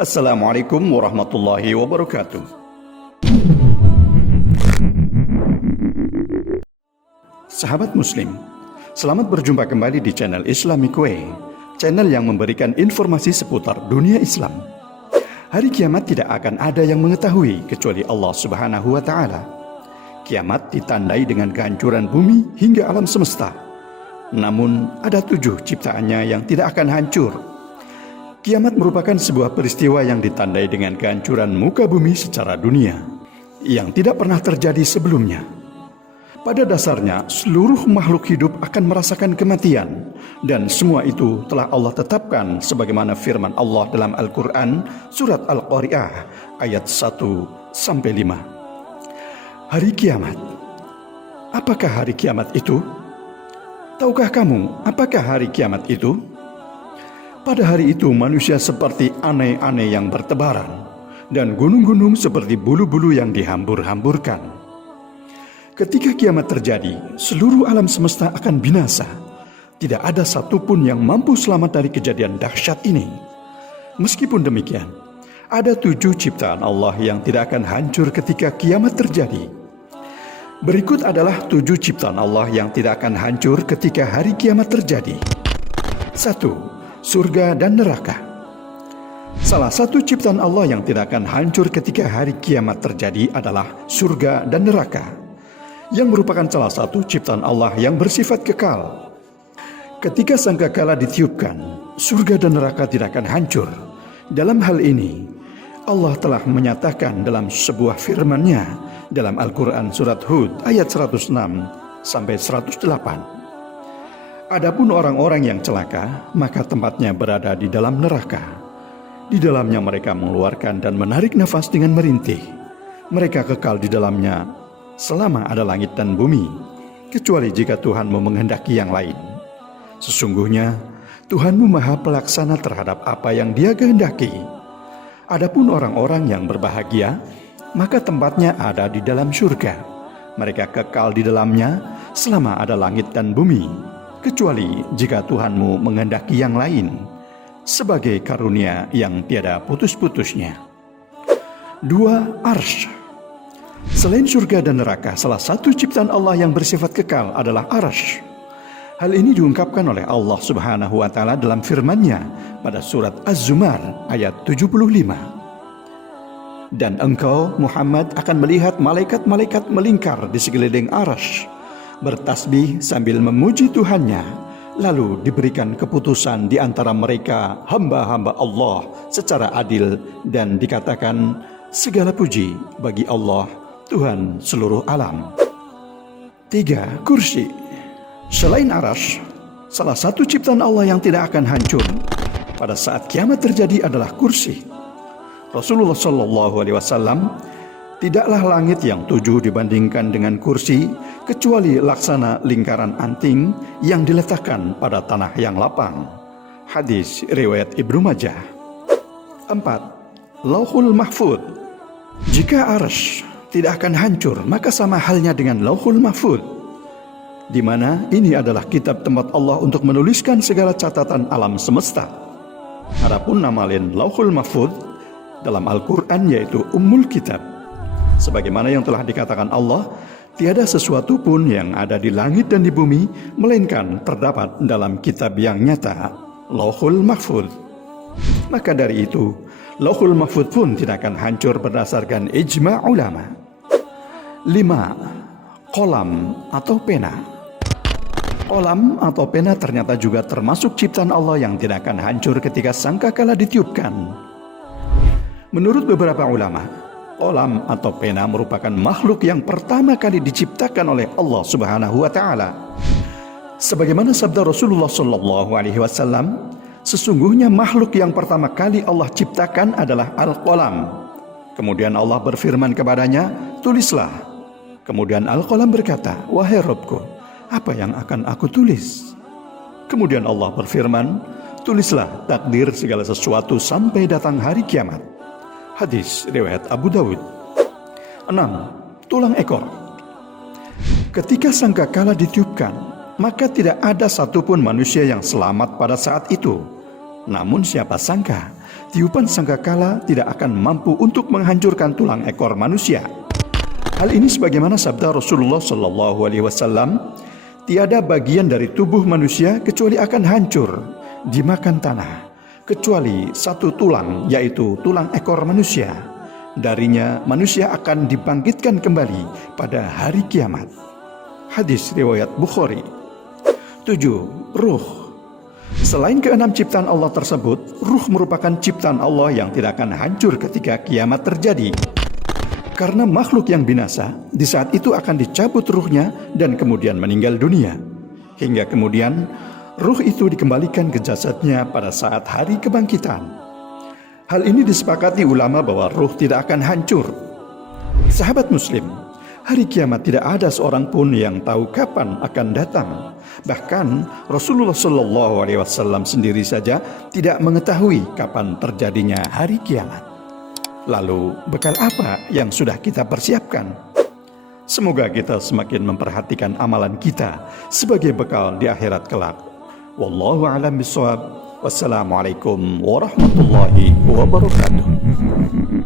Assalamualaikum warahmatullahi wabarakatuh. Sahabat Muslim, selamat berjumpa kembali di channel Islamic Way, channel yang memberikan informasi seputar dunia Islam. Hari kiamat tidak akan ada yang mengetahui kecuali Allah Subhanahu wa Ta'ala. Kiamat ditandai dengan kehancuran bumi hingga alam semesta. Namun ada 7 ciptaannya yang tidak akan hancur. Kiamat merupakan sebuah peristiwa yang ditandai dengan kehancuran muka bumi secara dunia yang tidak pernah terjadi sebelumnya. Pada dasarnya, seluruh makhluk hidup akan merasakan kematian, dan semua itu telah Allah tetapkan sebagaimana firman Allah dalam Al-Quran, surat Al-Qari'ah, ayat 1-5. Hari kiamat. Apakah hari kiamat itu? Tahukah kamu apakah hari kiamat itu? Pada hari itu manusia seperti aneh-aneh yang bertebaran, dan gunung-gunung seperti bulu-bulu yang dihambur-hamburkan. Ketika kiamat terjadi, seluruh alam semesta akan binasa. Tidak ada satupun yang mampu selamat dari kejadian dahsyat ini. Meskipun demikian, ada 7 ciptaan Allah yang tidak akan hancur ketika kiamat terjadi. Berikut adalah 7 ciptaan Allah yang tidak akan hancur ketika hari kiamat terjadi. 1. Surga dan neraka. Salah satu ciptaan Allah yang tidak akan hancur ketika hari kiamat terjadi adalah surga dan neraka, yang merupakan salah satu ciptaan Allah yang bersifat kekal. Ketika sangkakala ditiupkan, surga dan neraka tidak akan hancur. Dalam hal ini, Allah telah menyatakan dalam sebuah firman-Nya dalam Al-Quran surat Hud ayat 106-108. Adapun orang-orang yang celaka, maka tempatnya berada di dalam neraka. Di dalamnya mereka mengeluarkan dan menarik nafas dengan merintih. Mereka kekal di dalamnya selama ada langit dan bumi, kecuali jika Tuhanmu menghendaki yang lain. Sesungguhnya Tuhanmu Maha Pelaksana terhadap apa yang Dia kehendaki. Adapun orang-orang yang berbahagia, maka tempatnya ada di dalam surga. Mereka kekal di dalamnya selama ada langit dan bumi, kecuali jika Tuhanmu menghendaki yang lain, sebagai karunia yang tiada putus-putusnya. 2. Arsy. Selain surga dan neraka, salah satu ciptaan Allah yang bersifat kekal adalah Arsy. Hal ini diungkapkan oleh Allah Subhanahu wa Ta'ala dalam firman-Nya pada surat Az-Zumar ayat 75. Dan engkau Muhammad akan melihat malaikat-malaikat melingkar di sekeliling Arsy, bertasbih sambil memuji Tuhannya, lalu diberikan keputusan di antara mereka hamba-hamba Allah secara adil, dan dikatakan segala puji bagi Allah, Tuhan seluruh alam. 3. Kursi. Selain Arsy, salah satu ciptaan Allah yang tidak akan hancur pada saat kiamat terjadi adalah kursi. Rasulullah SAW, tidaklah langit yang 7 dibandingkan dengan kursi, kecuali laksana lingkaran anting yang diletakkan pada tanah yang lapang. Hadis riwayat Ibnu Majah. 4. Lauhul Mahfuz. Jika Arsy tidak akan hancur, maka sama halnya dengan Lauhul Mahfuz, di mana ini adalah kitab tempat Allah untuk menuliskan segala catatan alam semesta. Adapun nama lain Lauhul Mahfuz dalam Al-Quran yaitu Ummul Kitab. Sebagaimana yang telah dikatakan Allah, tiada sesuatu pun yang ada di langit dan di bumi melainkan terdapat dalam kitab yang nyata, Lauhul Mahfuz. Maka dari itu, Lauhul Mahfuz pun tidak akan hancur berdasarkan ijma' ulama. 5. Qalam atau pena. Qalam atau pena ternyata juga termasuk ciptaan Allah yang tidak akan hancur ketika sangkakala ditiupkan. Menurut beberapa ulama, qalam atau pena merupakan makhluk yang pertama kali diciptakan oleh Allah Subhanahu wa Ta'ala. Sebagaimana sabda Rasulullah SAW, sesungguhnya makhluk yang pertama kali Allah ciptakan adalah Al-Qalam. Kemudian Allah berfirman kepadanya, tulislah. Kemudian Al-Qalam berkata, wahai Rabbku, apa yang akan aku tulis? Kemudian Allah berfirman, tulislah takdir segala sesuatu sampai datang hari kiamat. Hadis riwayat Abu Dawud. 6. Tulang ekor. Ketika sangkakala ditiupkan, maka tidak ada satupun manusia yang selamat pada saat itu. Namun siapa sangka tiupan sangkakala tidak akan mampu untuk menghancurkan tulang ekor manusia. Hal ini sebagaimana sabda Rasulullah SAW, tiada bagian dari tubuh manusia kecuali akan hancur dimakan tanah, kecuali satu tulang, yaitu tulang ekor manusia. Darinya manusia akan dibangkitkan kembali pada hari kiamat. Hadis riwayat Bukhari. 7. Ruh. Selain keenam ciptaan Allah tersebut, ruh merupakan ciptaan Allah yang tidak akan hancur ketika kiamat terjadi. Karena makhluk yang binasa, di saat itu akan dicabut ruhnya dan kemudian meninggal dunia. Hingga kemudian, ruh itu dikembalikan ke jasadnya pada saat hari kebangkitan. Hal ini disepakati ulama bahwa ruh tidak akan hancur. Sahabat Muslim, hari kiamat tidak ada seorang pun yang tahu kapan akan datang. Bahkan Rasulullah SAW sendiri saja tidak mengetahui kapan terjadinya hari kiamat. Lalu bekal apa yang sudah kita persiapkan? Semoga kita semakin memperhatikan amalan kita sebagai bekal di akhirat kelak. Wallahu a'lam bishawab. Wassalamualaikum warahmatullahi wabarakatuh.